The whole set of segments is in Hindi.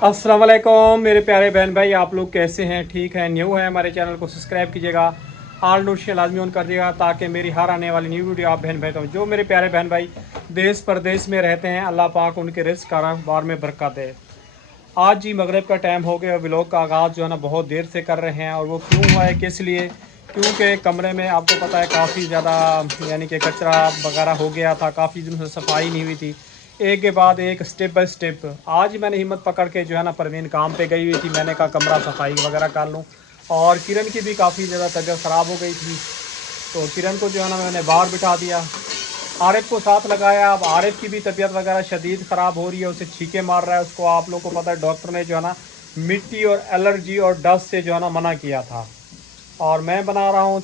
अस्सलाम वालेकुम मेरे प्यारे बहन भाई, आप लोग कैसे हैं? ठीक हैं? न्यू है हमारे चैनल को सब्सक्राइब कीजिएगा, ऑल नोटिफिकेशन लाजमी ऑन कर दिएगा ताकि मेरी हर आने वाली न्यू वीडियो आप बहन भाई तो जो मेरे प्यारे बहन भाई देश प्रदेश में रहते हैं, अल्लाह पाक उनके रिस्क कारोबार में बरकत दे। आज जी मगरिब का टाइम हो गया और व्लॉग का आगाज़ जो है ना बहुत देर से कर रहे हैं, और वो क्यों हुआ है, किस लिए? क्योंकि कमरे में आपको पता है काफ़ी ज़्यादा यानी कि कचरा वगैरह हो गया था, काफ़ी दिनों से सफाई नहीं हुई थी। एक के बाद एक स्टेप बाय स्टेप आज मैंने हिम्मत पकड़ के जो है ना परवीन काम पे गई हुई थी, मैंने कहा कमरा सफाई वगैरह कर लूँ। और किरण की भी काफ़ी ज़्यादा तबीयत ख़राब हो गई थी, तो किरण को जो है ना मैंने बाहर बिठा दिया, आरिफ को साथ लगाया। अब आरिफ की भी तबीयत वगैरह शदीद ख़राब हो रही है, उसे छींके मार रहा है। उसको आप लोग को पता है डॉक्टर ने जो है ना मिट्टी और एलर्जी और डस्ट से जो है ना मना किया था। और मैं बना रहा हूँ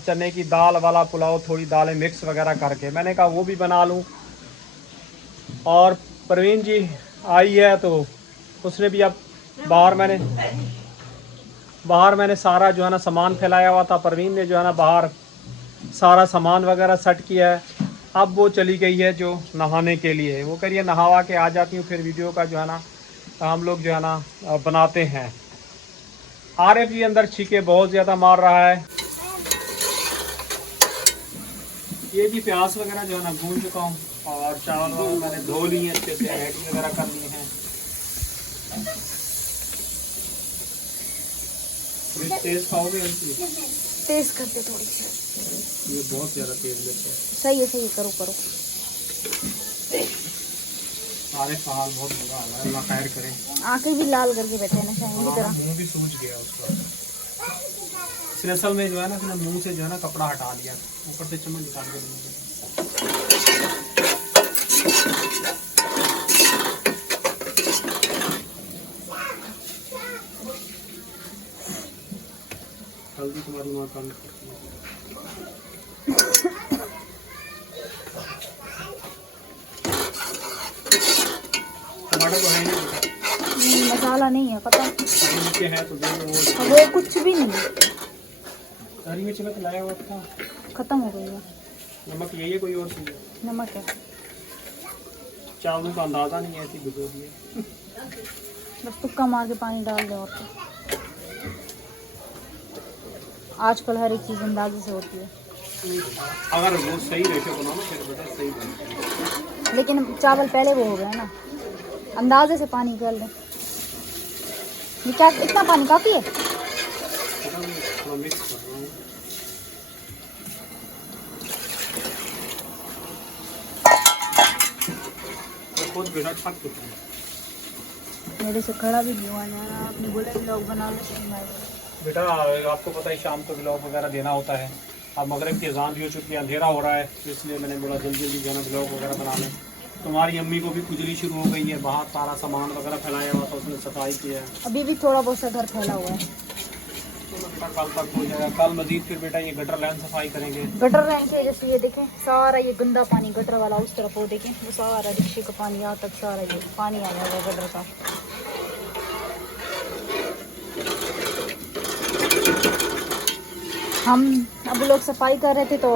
चने की दाल वाला पुलाव, थोड़ी दालें मिक्स वगैरह करके, मैंने कहा वो भी बना लूँ। और परवीन जी आई है तो उसने भी अब बाहर मैंने सारा जो है ना सामान फैलाया हुआ था, परवीन ने जो है ना बाहर सारा सामान वगैरह सेट किया है। अब वो चली गई है जो नहाने के लिए, वो करिए नहावा के आ जाती हूँ, फिर वीडियो का जो है ना हम लोग जो है ना बनाते हैं। आरिफ भी अंदर छीके बहुत ज़्यादा मार रहा है। ये जी प्याज वगैरह जो है ना भून चुका हूँ, और चावल वगैरह मैंने धो लिए अच्छे से, रेडी वगैरह कर लिए हैं। तेज खाओगे? तेज करते थोड़ी सी। ये बहुत ज़्यादा तेज लेते हैं। सही है, करो करो। आरिफ का हाल बहुत बुरा है, अल्लाह खैर करे। आंखें भी लाल करके बैठे हैं ना शाइन की तरह। मुंह भी सूज गया उसका। इसने असल में जो है ना अपने मुंह से जो है ना कपड़ा हटा लिया, ऊपर से चम्मच निकाल के मुंह से। हल्दी तुम्हारी माँ काम करती है। टमाटर तो है नहीं, मसाला नहीं है पता। नीचे है तो दे दो। वो कुछ भी नहीं है, हरी मिर्च में तो लाया हुआ था, खत्म हो गई है। नमक यही है, कोई और चीज़ है? नमक है, चावलों का अंदाज़ा नहीं है, ऐसी भिगो दिए। बस तुक्का मार के पानी डाल दो। और तो आजकल हर एक चीज़ अंदाजे से होती है। अगर वो सही रेशो बनाओ ना फिर बेटा सही बनता है। लेकिन चावल पहले वो हो गया ना, अंदाजे से पानी डाल दें। ये क्या इतना पानी काफ़ी है? थोड़ा मिक्स कर रहा हूँ। तो खुद बेटा थक चुका है। मेरे से खड़ा भी नहीं हुआ ना, आपने बोला लोग बना लो। बेटा आपको पता है शाम को ब्लॉग वगैरह देना होता है, अब मगरिब की अजान भी हो चुकी है, अंधेरा हो रहा है, इसलिए मैंने बोला जल्दी जल्दी जो है ब्लॉग वगैरह बना लें। तुम्हारी अम्मी को भी खुजली शुरू हो गई है, बाहर सारा सामान वगैरह फैलाया हुआ था, उसने सफाई की है। अभी भी थोड़ा बहुत सा घर फैला हुआ है। तो बेटा कल तक हो जाएगा, कल मजीद फिर बेटा ये गटर लाइन सफाई करेंगे। गटर लाइन की वजह से ये देखें सारा ये गंदा पानी गटर वाला उस तरफ वो देखें, वो सारा रिक्शे का पानी यहाँ तक सारा ये पानी आया हुआ गटर का। हम अब लोग सफाई कर रहे थे तो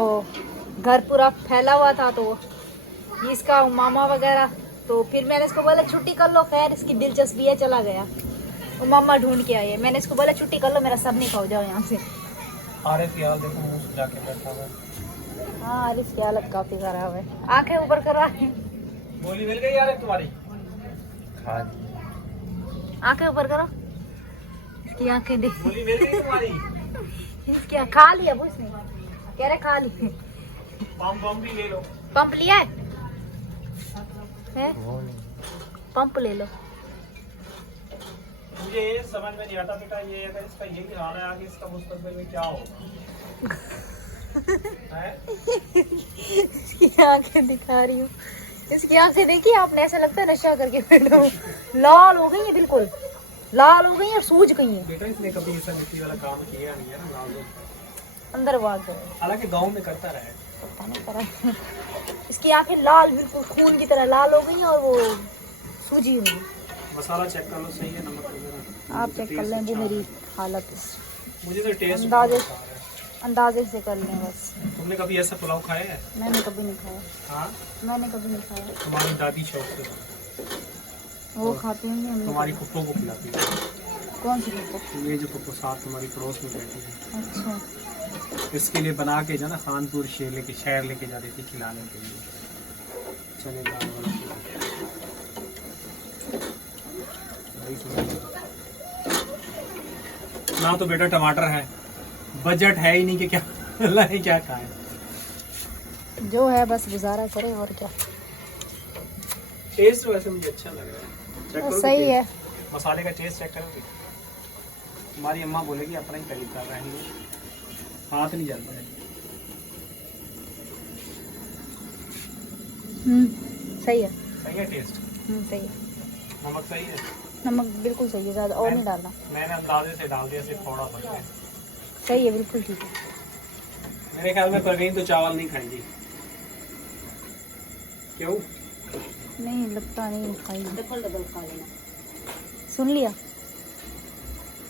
घर पूरा फैला हुआ था, तो ये इसका मामा वगैरह, तो फिर मैंने इसको बोला छुट्टी कर लो, खैर इसकी दिलचस्पी है, चला गया। वो मामा ढूंढ के आए, मैंने इसको बोला छुट्टी कर लो, मेरा सब नहीं खाओ, जाओ यहाँ से। आरिफ यार देखो मुंह से जाके बैठा हुआ है। हाँ आरिफ की हालत काफी खराब है, आंखें ऊपर करा है। गोली मिल गई यार तुम्हारी? आंखें ऊपर करो, इसकी आंखें देख। गोली मिल गई तुम्हारी? इसकी खा लिया वो इसने, कह रहे खा ली। बम भी ले लो। पंप लिया है? पंप ले लो। मुझे ये समझ में नहीं आता बेटा, ये अगर इसका यही हाल है आगे, इसका मुस्तकबिल में क्या होगा? इसकी आंखें दिखा रही हूँ, इसकी आंखें देखिए आपने, ऐसा लगता है नशा करके बैठा हूँ। लाल हो गई है, बिल्कुल लाल हो गई है, सूज गई है। बेटा इसने कभी ऐसा मिट्टी वाला काम किया नहीं है ना, अंदर भाग गए, हालांकि गांव में करता रहा है। पता नहीं करा। इसकी आंखें लाल बिल्कुल खून की तरह लाल हो गई और वो सूजी हुई। मसाला चेक कर लो सही है, नमक वगैरह आप चेक कर लें, वो मेरी हालत मुझे तो टेस्ट अंदाजे से कर लें बस। तुमने कभी ऐसा पुलाव खाया है? मैंने कभी नहीं खाया। हाँ मैंने कभी नहीं खाया। तुम्हारी दादी शौक से वो खाते होंगे हम। तुम्हारी कुत्तों को खिलाती है। कौन सी कुत्तों? ये जो कुत्तों साथ तुम्हारी पड़ोस में बैठी है, अच्छा। इसके लिए बना के जो ना खानपुर शहर लेके जा रही थी खिलाने के लिए। चले दाल वाला ना तो बेटा टमाटर है, बजट है ही नहीं कि क्या लाए क्या खाए। जो है बस गुजारा करें और क्या। टेस्ट वैसे मुझे अच्छा लग रहा है। चेक करो सही है। मसाले का टेस्ट चेक करोगे? हमारी अम्मा बोलेगी अपना ही तरीका है, हाथ नहीं जाता है। सही है। सही है टेस्ट? सही है। नमक सही है? नमक बिल्कुल सही है, ज़्यादा और नहीं डालना। मैंने अंदाजे से डाल दिया, सिर्फ थोड़ा सा। सही है, बिल्कुल ठीक है। मेरे ख्याल में परवीन तो चावल नहीं खाएंगी। क्यों? नहीं लगता नहीं खाएगी। डबल खा लेना। सुन लिया?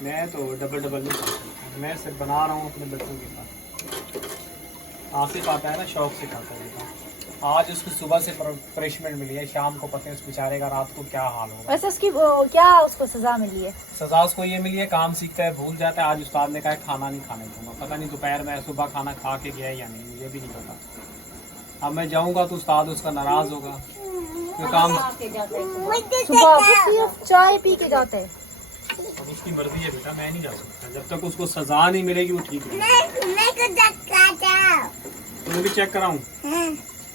मैं तो डबल नहीं खाता, मैं सिर्फ बना रहा हूँ अपने बच्चों के साथ। आसिफ आता है ना, शौक से खाता है। आज उसको सुबह से पनिशमेंट मिली है, शाम को पता है उस बेचारे का रात को क्या हाल होगा। वैसे उसकी क्या उसको सजा मिली है? सजा उसको ये मिली है, काम सीखता है भूल जाता है। आज उस्ताद ने कहा खाना नहीं खाने दूंगा, पता नहीं दोपहर में सुबह खाना खा के गया या नहीं, मुझे भी नहीं पता। अब मैं जाऊंगा तो उस्ताद उसका नाराज होगा। तो काम सुबह चाय पी के जाते हैं। उसकी मर्जी है बेटा, मैं नहीं जा सकता जब तक उसको सजा नहीं मिलेगी। वो ठीक है। तुम्हें भी चेक कराऊं?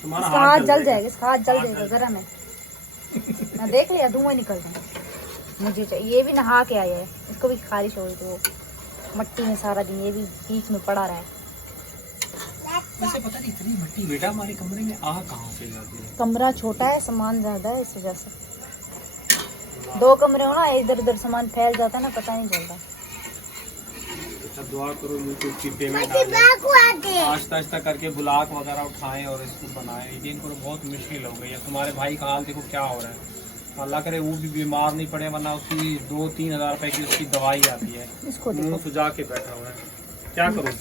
तुम्हारा हाथ जल जाएगा, इसका हाथ जल जाएगा गरम है। मैं देख लिया, धुआं निकल रहा है। मुझे चाहिए। ये भी नहा के आया है, इसको भी खारिश हो गई थी। वो मट्टी में सारा दिन, ये भी बीच में पड़ा रहा है। वैसे पता नहीं इतनी मिट्टी बेटा हमारे कमरे में आ कहाँ से जाती है? कमरा छोटा है, सामान ज्यादा है, इस वजह से। 2 कमरे हो ना, इधर उधर सामान फैल जाता है ना, पता नहीं चलता। अच्छा दुआ करो यूट्यूब की पेमेंट आहिस्ता आहिस्ता करके ब्लॉग वगैरह उठाएं और इसको बनाएं। लेकिन को बहुत मुश्किल हो गई है। तुम्हारे भाई का हाल देखो क्या हो रहा है। अल्लाह करे वो भी बीमार नहीं पड़े, वरना उसकी 2-3 हज़ार रुपए की उसकी दवाई आती है। इसको मुंह सुजा के बैठा हुआ है, क्या करूँ?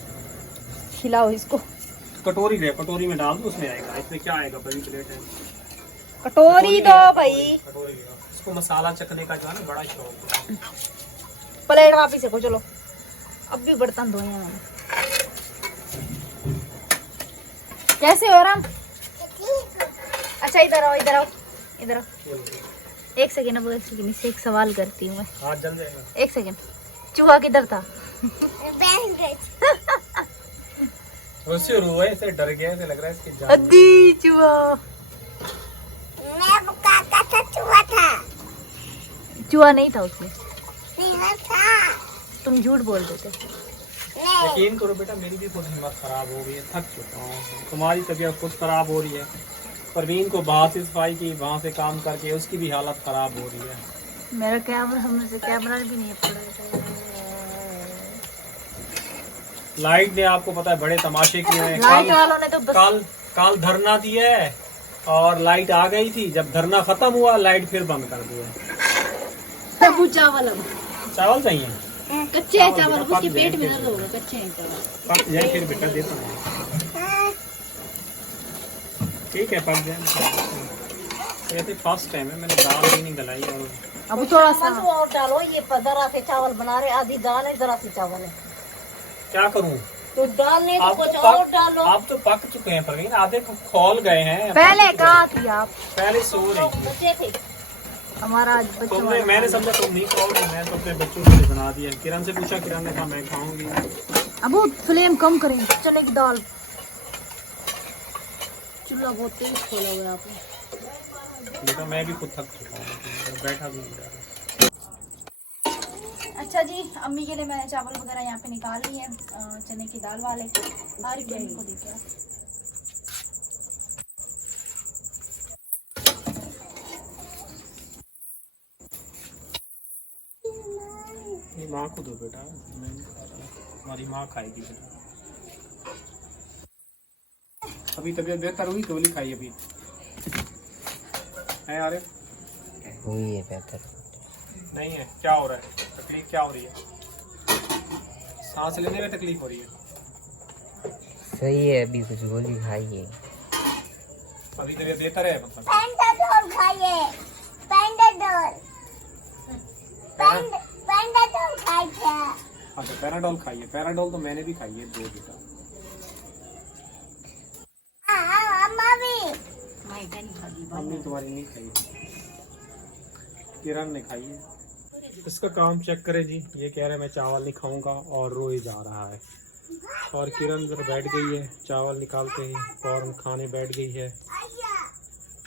खिलाओ इसको। कटोरी ले, कटोरी में डाल दो, उसमें आएगा। इसमें क्या आएगा? बड़ी प्लेट है। कटोरी दो भाई। कटोरी ले। इसको मसाला चखने का जो है ना बड़ा शौक है। प्लेट वापिस को चलो। अब भी बर्तन धोए हैं मैंने। कैसे हो रहा? अच्छा इधर आओ, इधर आओ, इधर आओ। 1 सेकेंड, अब 1 सेकेंड, इससे एक सवाल करती हूँ मैं। हाथ जल जाएगा। 1 सेकेंड। चूहा किधर था? उससे रोए, ऐसे डर गया, ऐसे लग रहा है इसकी जान। अद्दी चूहा। चूहा था। चूहा नहीं था उसमें, था। तुम झूठ बोल देते। यकीन करो बेटा, मेरी भी खुद हिम्मत खराब हो गई है, थक चुका हूँ। तुम्हारी तबीयत खुद खराब हो रही है। परवीन को बाहर से सफाई की, वहाँ से काम करके उसकी भी हालत खराब हो रही है। मेरा कैमरा, हमने से कैमरा भी नहीं पड़ा। लाइट ने आपको पता है बड़े तमाशे किए हैं। लाइट वालों ने तो बस काल धरना दिया है और लाइट आ गई थी। जब धरना खत्म हुआ लाइट फिर बंद कर दिया। वो चावल चावल चाहिए? कच्चे हैं चावल, उसके पेट में दर्द होगा। कच्चे हैं चावल। पक जाए फिर बेटा देता हूँ। ठीक है पक जाए। ये फर्स्ट टाइम है, मैंने दाल भी नहीं गलाई। और अब थोड़ा सा और डालो। ये जरा से चावल बना रहे, आधी दाल है, जरा सी चावल है। क्या करूँ? तो डालने को आप कुछ तो और डालो। आप तो पक चुके हैं परवीन, आधे खोल गए हैं। पहले कहा थी आप। पहले सो रही थी। बचे थे। हमारा आज बच्चों तुमने, वाला मैंने समझा तुम नहीं खाओगी, मैं तो अपने बच्चों के लिए बना दिया। किरण से पूछा, किरण ने कहा मैं खाऊंगी। अब वो फ्लेम कम करें। चने की दाल। चूल्हा बहुत तेज खोला हुआ है आपने। बेटा मैं भी खुद थक चुका हूँ, बैठा भी नहीं जा रहा। अच्छा जी, अम्मी के लिए मैंने चावल वगैरह यहाँ पे निकाल लिए हैं, चने की दाल वाले। आरिफ भाई को देखिए। माँ को दो बेटा, हमारी माँ खाएगी बेटा। अभी तबीयत बेहतर हुई? गोली खाई अभी है? अरे हुई है बेहतर। नहीं है? क्या हो रहा है? तकलीफ क्या हो रही है? सांस लेने में तकलीफ हो रही है? सही है, अभी कुछ गोली खाई है। अभी तबीयत बेहतर है मतलब? पैंटाडोल खाइए, पैंटाडोल। अच्छा पैराडोल खाइए, पैराडोल तो मैंने भी खाई है 2 बेटा। हमने तुम्हारी नहीं खाई, किरण ने खाई है। इसका काम चेक करें जी, ये कह रहा है मैं चावल नहीं खाऊंगा और रोए जा रहा है। और किरण इधर बैठ गई है, चावल निकालते ही फौरन खाने बैठ गई है।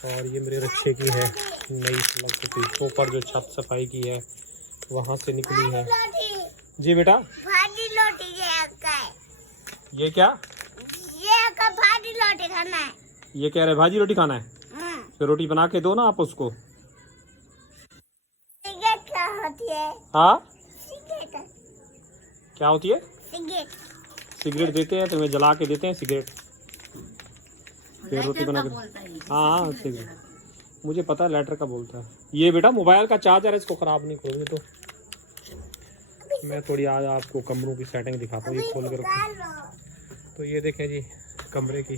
और ये मेरे रक्षे की है नई लग ऊपर जो छत सफाई की है वहाँ से निकली है। जी बेटा ये क्या, ये कह रहे भाजी रोटी खाना है, तो रोटी बना के दो ना आप उसको। हाँ क्या होती है, सिगरेट देते हैं तुम्हें, जला के देते हैं सिगरेट, फिर रोटी बना के। हाँ सिगरेट मुझे पता है, लेटर का बोलता है। ये बेटा मोबाइल का चार्जर है, इसको खराब नहीं करोगे तो। मैं थोड़ी आज आपको कमरों की सेटिंग दिखाता हूँ, ये खोल कर रखो। तो ये देखें जी कमरे की,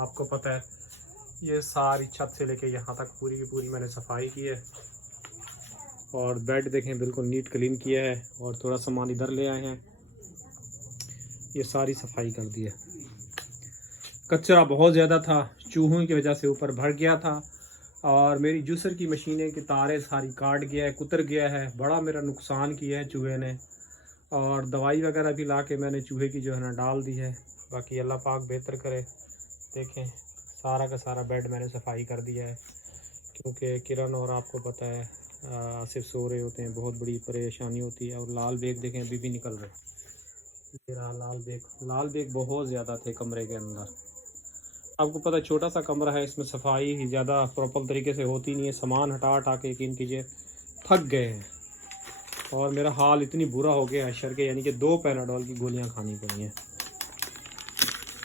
आपको पता है ये सारी छत से लेके यहाँ तक पूरी की पूरी मैंने सफाई की है। और बेड देखें बिल्कुल नीट क्लीन किया है। और थोड़ा सामान इधर ले आए हैं, ये सारी सफाई कर दी है। कचरा बहुत ज़्यादा था, चूहों की वजह से ऊपर भर गया था। और मेरी जूसर की मशीनें की तारें सारी काट गया है, कुतर गया है, बड़ा मेरा नुकसान किया है चूहे ने। और दवाई वगैरह भी ला के मैंने चूहे की जो है ना डाल दी है। बाकी अल्लाह पाक बेहतर करे। देखें सारा का सारा बेड मैंने सफाई कर दिया है, क्योंकि किरण और आपको पता है आसिफ सो रहे होते हैं, बहुत बड़ी परेशानी होती है। और लाल बेग देखें अभी भी निकल रहे, ये रहा लाल बेग बहुत ज़्यादा थे कमरे के अंदर। आपको पता है छोटा सा कमरा है, इसमें सफाई ही ज़्यादा प्रॉपर तरीके से होती नहीं है। सामान हटा हटा के यकीन कीजिए थक गए हैं। और मेरा हाल इतनी बुरा हो गया है शर के, यानी कि 2 पैराडोल की गोलियां खानी पड़ी हैं।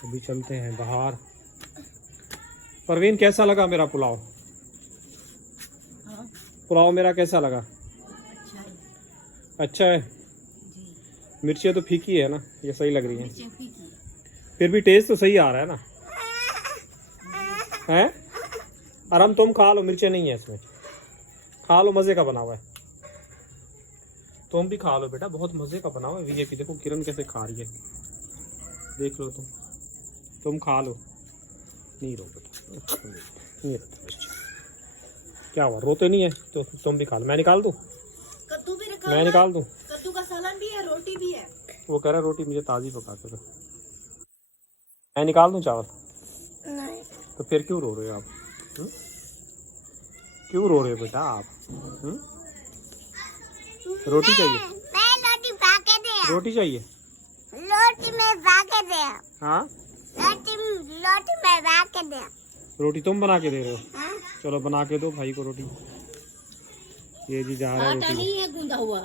अभी चलते हैं बाहर। परवीन कैसा लगा मेरा पुलाव? पुलाव मेरा कैसा लगा? अच्छा है। मिर्चियाँ तो फीकी है ना, ये सही लग रही हैं, फिर भी टेस्ट तो सही आ रहा है ना। हैं आराम तुम खा लो, मिर्चें नहीं है इसमें, खा लो, मज़े का बना हुआ है। तुम भी खा लो बेटा, बहुत मज़े का बना हुआ है। वीआईपी देखो किरण कैसे खा रही है, देख लो तुम खा लो। नहीं रो बेटा, नहीं क्या हुआ, रोते नहीं है तो तुम भी खा लो। मैं निकाल दूँ? कद्दू भी मैं निकाल दूँ? कद्दू का सालन भी है, रोटी भी है। वो कह रहा रोटी मुझे ताज़ी पका के दो। मैं निकाल दूँ चावल? नहीं। तो फिर क्यों रो रहे हो आप? क्यों रो रहे हो बेटा आप? रोटी चाहिए? मैं रोटी पका दे। रोटी चाहिए? रोटी में पका दे। हाँ रोटी में पका दे। रोटी तुम बना के दे रहे हो? हाँ? चलो बना के दो भाई को रोटी। ये जी जा रहा है आटा रोटी। नहीं है गूंदा हुआ,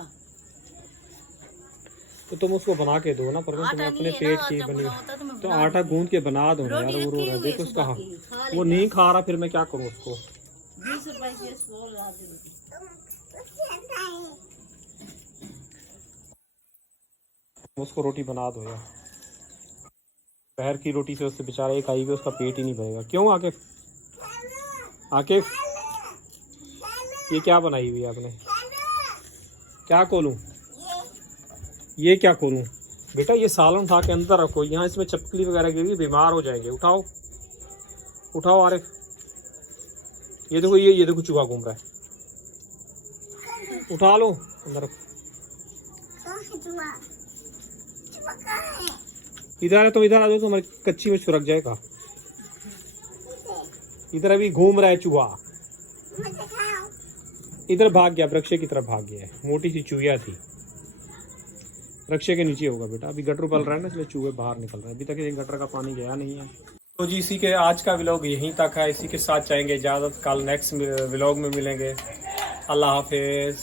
तो तुम उसको बना के दो ना, पर तुम अपने पेट की बनी तो आटा गूंद के बना दो ना यार। वो रो रहा है देखो उसका, वो नहीं खा रहा, फिर मैं क्या करूँ उसको? 20 रुपए की स्कूल ला दे। उसको रोटी बना दो यार। पहर की रोटी से उससे बेचारा एक आई हुई, उसका पेट ही नहीं भरेगा। क्यों आकिफ? आकिफ ये क्या बनाई हुई है आपने? क्या खोलूं? ये क्या खोलूं? बेटा ये सालन उठा के अंदर रखो, यहाँ इसमें चपकली वगैरह गिरी, बीमार हो जाएंगे। उठाओ उठाओ आरिफ। ये देखो, ये देखो चूहा घूम रहा है, उठा लो अंदर रखो। इधर है, तुम इधर आ जाओ, तुम्हारी कच्ची में सुरक जाएगा। इधर अभी घूम रहा है चूहा, इधर भाग गया, वृक्ष की तरफ भाग गया है। मोटी सी चूहिया थी, वृक्ष के नीचे होगा बेटा। अभी गटर बल रहा है ना, इसलिए चूहे बाहर निकल रहे हैं। अभी तक ये गटर का पानी गया नहीं है। तो जी इसी के आज का व्लॉग यहीं तक है। इसी के साथ चाहेंगे इजाज़त, कल नेक्स्ट व्लॉग में मिलेंगे। अल्लाह हाफिज़।